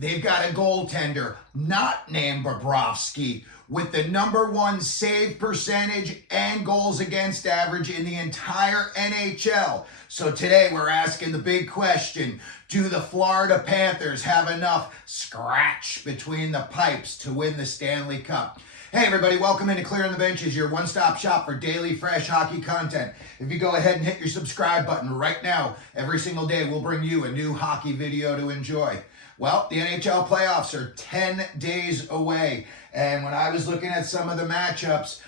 They've got a goaltender not named Bobrovsky with the #1 save percentage and goals against average in the entire NHL. So today we're asking the big question, do the Florida Panthers have enough scratch between the pipes to win the Stanley Cup? Hey everybody, welcome into Clearing the Benches, your one-stop shop for daily fresh hockey content. If you go ahead and hit your subscribe button right now, every single day we'll bring you a new hockey video to enjoy. Well, the NHL playoffs are 10 days away, and when I was looking at some of the matchups,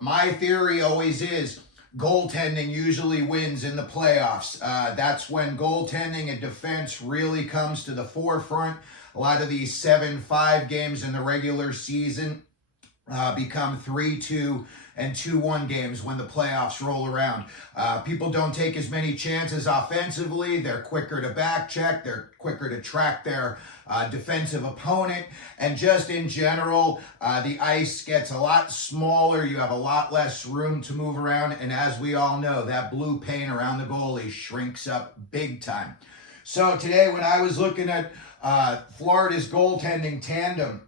my theory always is goaltending usually wins in the playoffs. That's when goaltending and defense really comes to the forefront. A lot of these 7-5 games in the regular season become 3-2 and 2-1 games when the playoffs roll around. People don't take as many chances offensively. They're quicker to back check. They're quicker to track their defensive opponent. And just in general, the ice gets a lot smaller. You have a lot less room to move around. And as we all know, that blue paint around the goalie shrinks up big time. So today when I was looking at Florida's goaltending tandem,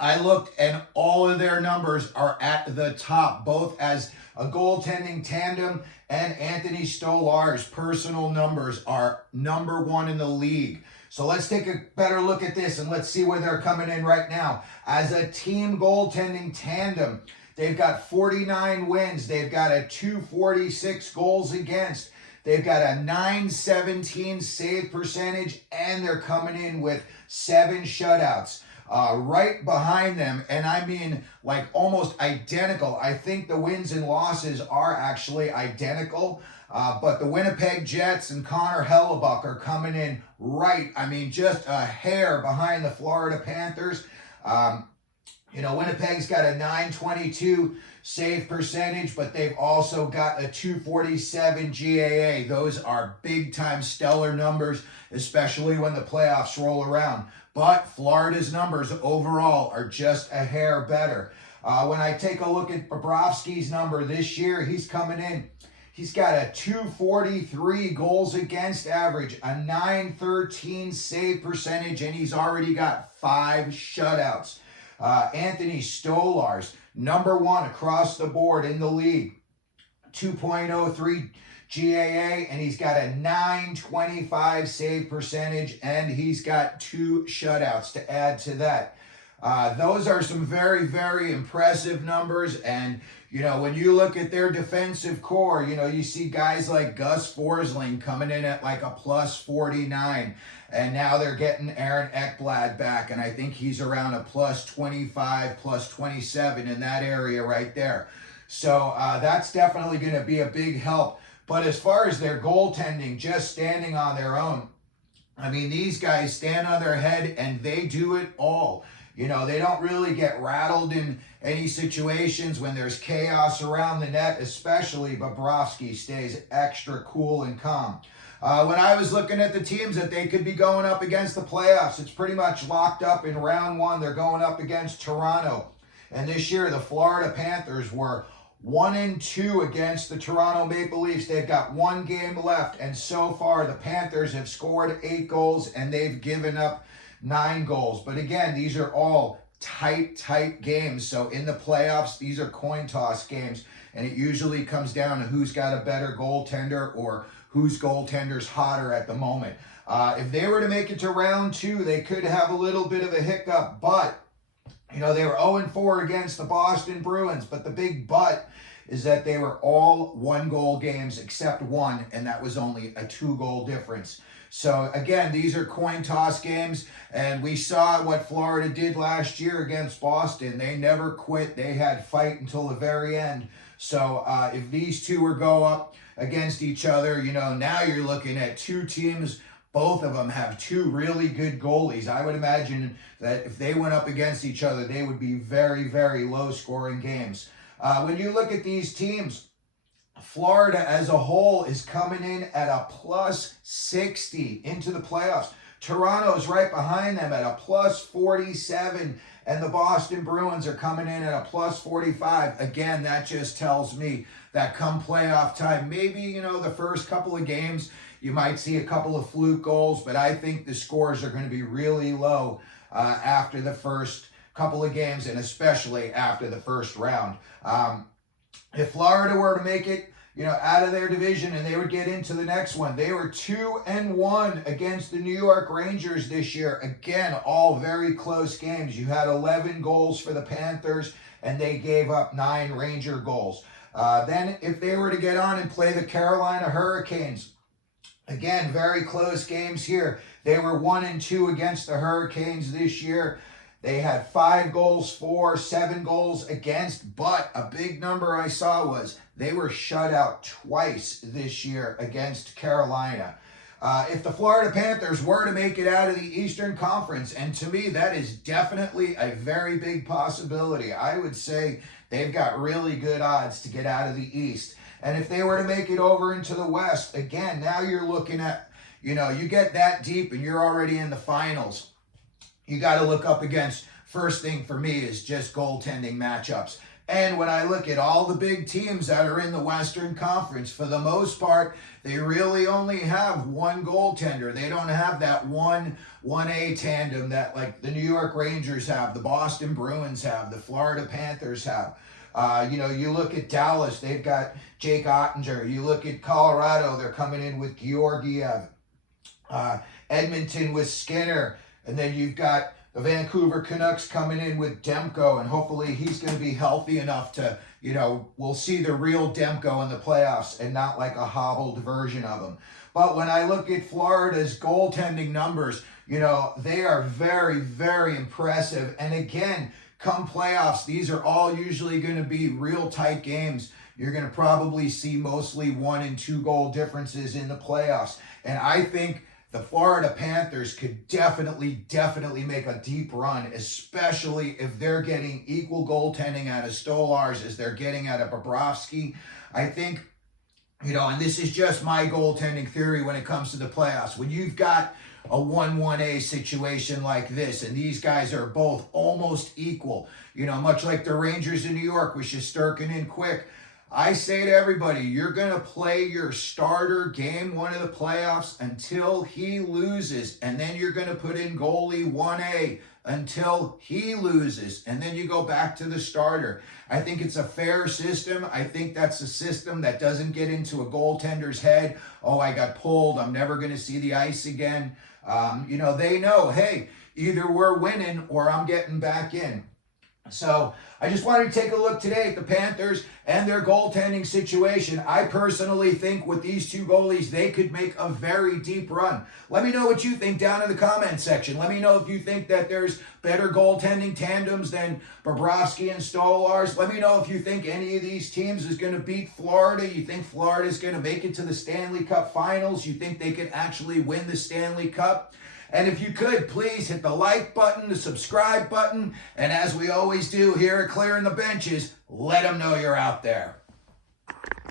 I looked and all of their numbers are at the top, both as a goaltending tandem and Anthony Stolar's personal numbers are #1 in the league. So let's take a better look at this and let's see where they're coming in right now. As a team goaltending tandem, they've got 49 wins. They've got a 246 goals against. They've got a .917 save percentage, and they're coming in with 7 shutouts. Right behind them, and I mean like almost identical. I think the wins and losses are actually identical, but the Winnipeg Jets and Connor Hellebuck are coming in just a hair behind the Florida Panthers. Winnipeg's got a .922 save percentage, but they've also got a .247 GAA. Those are big time stellar numbers, especially when the playoffs roll around. But Florida's numbers overall are just a hair better. When I take a look at Bobrovsky's number this year, he's coming in. He's got a .243 goals against average, a .913 save percentage, and he's already got 5 shutouts. Anthony Stolarz, #1 across the board in the league, 2.03 GAA, and he's got a .925 save percentage, and he's got 2 shutouts to add to that. Those are some very, very impressive numbers, and when you look at their defensive core, you see guys like Gus Forsling coming in at like a +49, and now they're getting Aaron Ekblad back, and I think he's around a +25, +27 in that area right there. So that's definitely going to be a big help. But as far as their goaltending, just standing on their own, I mean, these guys stand on their head and they do it all. They don't really get rattled in any situations when there's chaos around the net, especially Bobrovsky stays extra cool and calm. When I was looking at the teams that they could be going up against the playoffs, it's pretty much locked up in round 1. They're going up against Toronto. And this year, the Florida Panthers were 1-2 against the Toronto Maple Leafs. They've got 1 game left, and so far the Panthers have scored 8 goals and they've given up 9 goals. But again, these are all tight games. So in the playoffs, these are coin toss games, and it usually comes down to who's got a better goaltender or whose goaltender's hotter at the moment. If they were to make it to round 2, they could have a little bit of a hiccup, but they were 0-4 against the Boston Bruins, but the big but is that they were all 1-goal games except one, and that was only a 2-goal difference. So again, these are coin toss games, and we saw what Florida did last year against Boston. They never quit. They had fight until the very end. So if these two were go up against each other, now you're looking at 2 teams. Both of them have 2 really good goalies. I would imagine that if they went up against each other, they would be very, very low-scoring games. When you look at these teams, Florida as a whole is coming in at a +60 into the playoffs. Toronto's right behind them at a +47, and the Boston Bruins are coming in at a +45. Again, that just tells me that come playoff time, maybe, the first couple of games, You might see a couple of fluke goals, but I think the scores are going to be really low after the first couple of games, and especially after the first round. If Florida were to make it, out of their division and they would get into the next one, they were 2-1 against the New York Rangers this year. Again, all very close games. You had 11 goals for the Panthers, and they gave up 9 Ranger goals. Then if they were to get on and play the Carolina Hurricanes, again, very close games here. They were 1-2 against the Hurricanes this year. They had 5 goals for, 7 goals against, but a big number I saw was they were shut out twice this year against Carolina. If the Florida Panthers were to make it out of the Eastern Conference, and to me that is definitely a very big possibility, I would say they've got really good odds to get out of the East. And if they were to make it over into the West, again, now you're looking at, you get that deep and you're already in the finals. You got to look up against, first thing for me is just goaltending matchups. And when I look at all the big teams that are in the Western Conference, for the most part, they really only have one goaltender. They don't have that 1A tandem that like the New York Rangers have, the Boston Bruins have, the Florida Panthers have. You look at Dallas, they've got Jake Ottinger. You look at Colorado, they're coming in with Georgiev. Edmonton with Skinner. And then you've got the Vancouver Canucks coming in with Demko, and hopefully he's going to be healthy enough to, we'll see the real Demko in the playoffs and not like a hobbled version of him. But when I look at Florida's goaltending numbers, they are very, very impressive. And again, come playoffs, these are all usually going to be real tight games. You're going to probably see mostly 1 and 2 goal differences in the playoffs. And I think the Florida Panthers could definitely make a deep run, especially if they're getting equal goaltending out of Stolarz as they're getting out of Bobrovsky. I think, and this is just my goaltending theory when it comes to the playoffs. When you've got a 1-1A situation like this, and these guys are both almost equal, much like the Rangers in New York with Shesterkin and Quick, I say to everybody, you're going to play your starter game 1 of the playoffs until he loses. And then you're going to put in goalie 1A until he loses. And then you go back to the starter. I think it's a fair system. I think that's a system that doesn't get into a goaltender's head. Oh, I got pulled. I'm never going to see the ice again. They know, hey, either we're winning or I'm getting back in. So I just wanted to take a look today at the Panthers and their goaltending situation. I personally think with these 2 goalies, they could make a very deep run. Let me know what you think down in the comment section. Let me know if you think that there's better goaltending tandems than Bobrovsky and Stolarz. Let me know if you think any of these teams is going to beat Florida. You think Florida's going to make it to the Stanley Cup Finals. You think they could actually win the Stanley Cup. And if you could, please hit the like button, the subscribe button, and as we always do here at Clearing the Benches, let them know you're out there.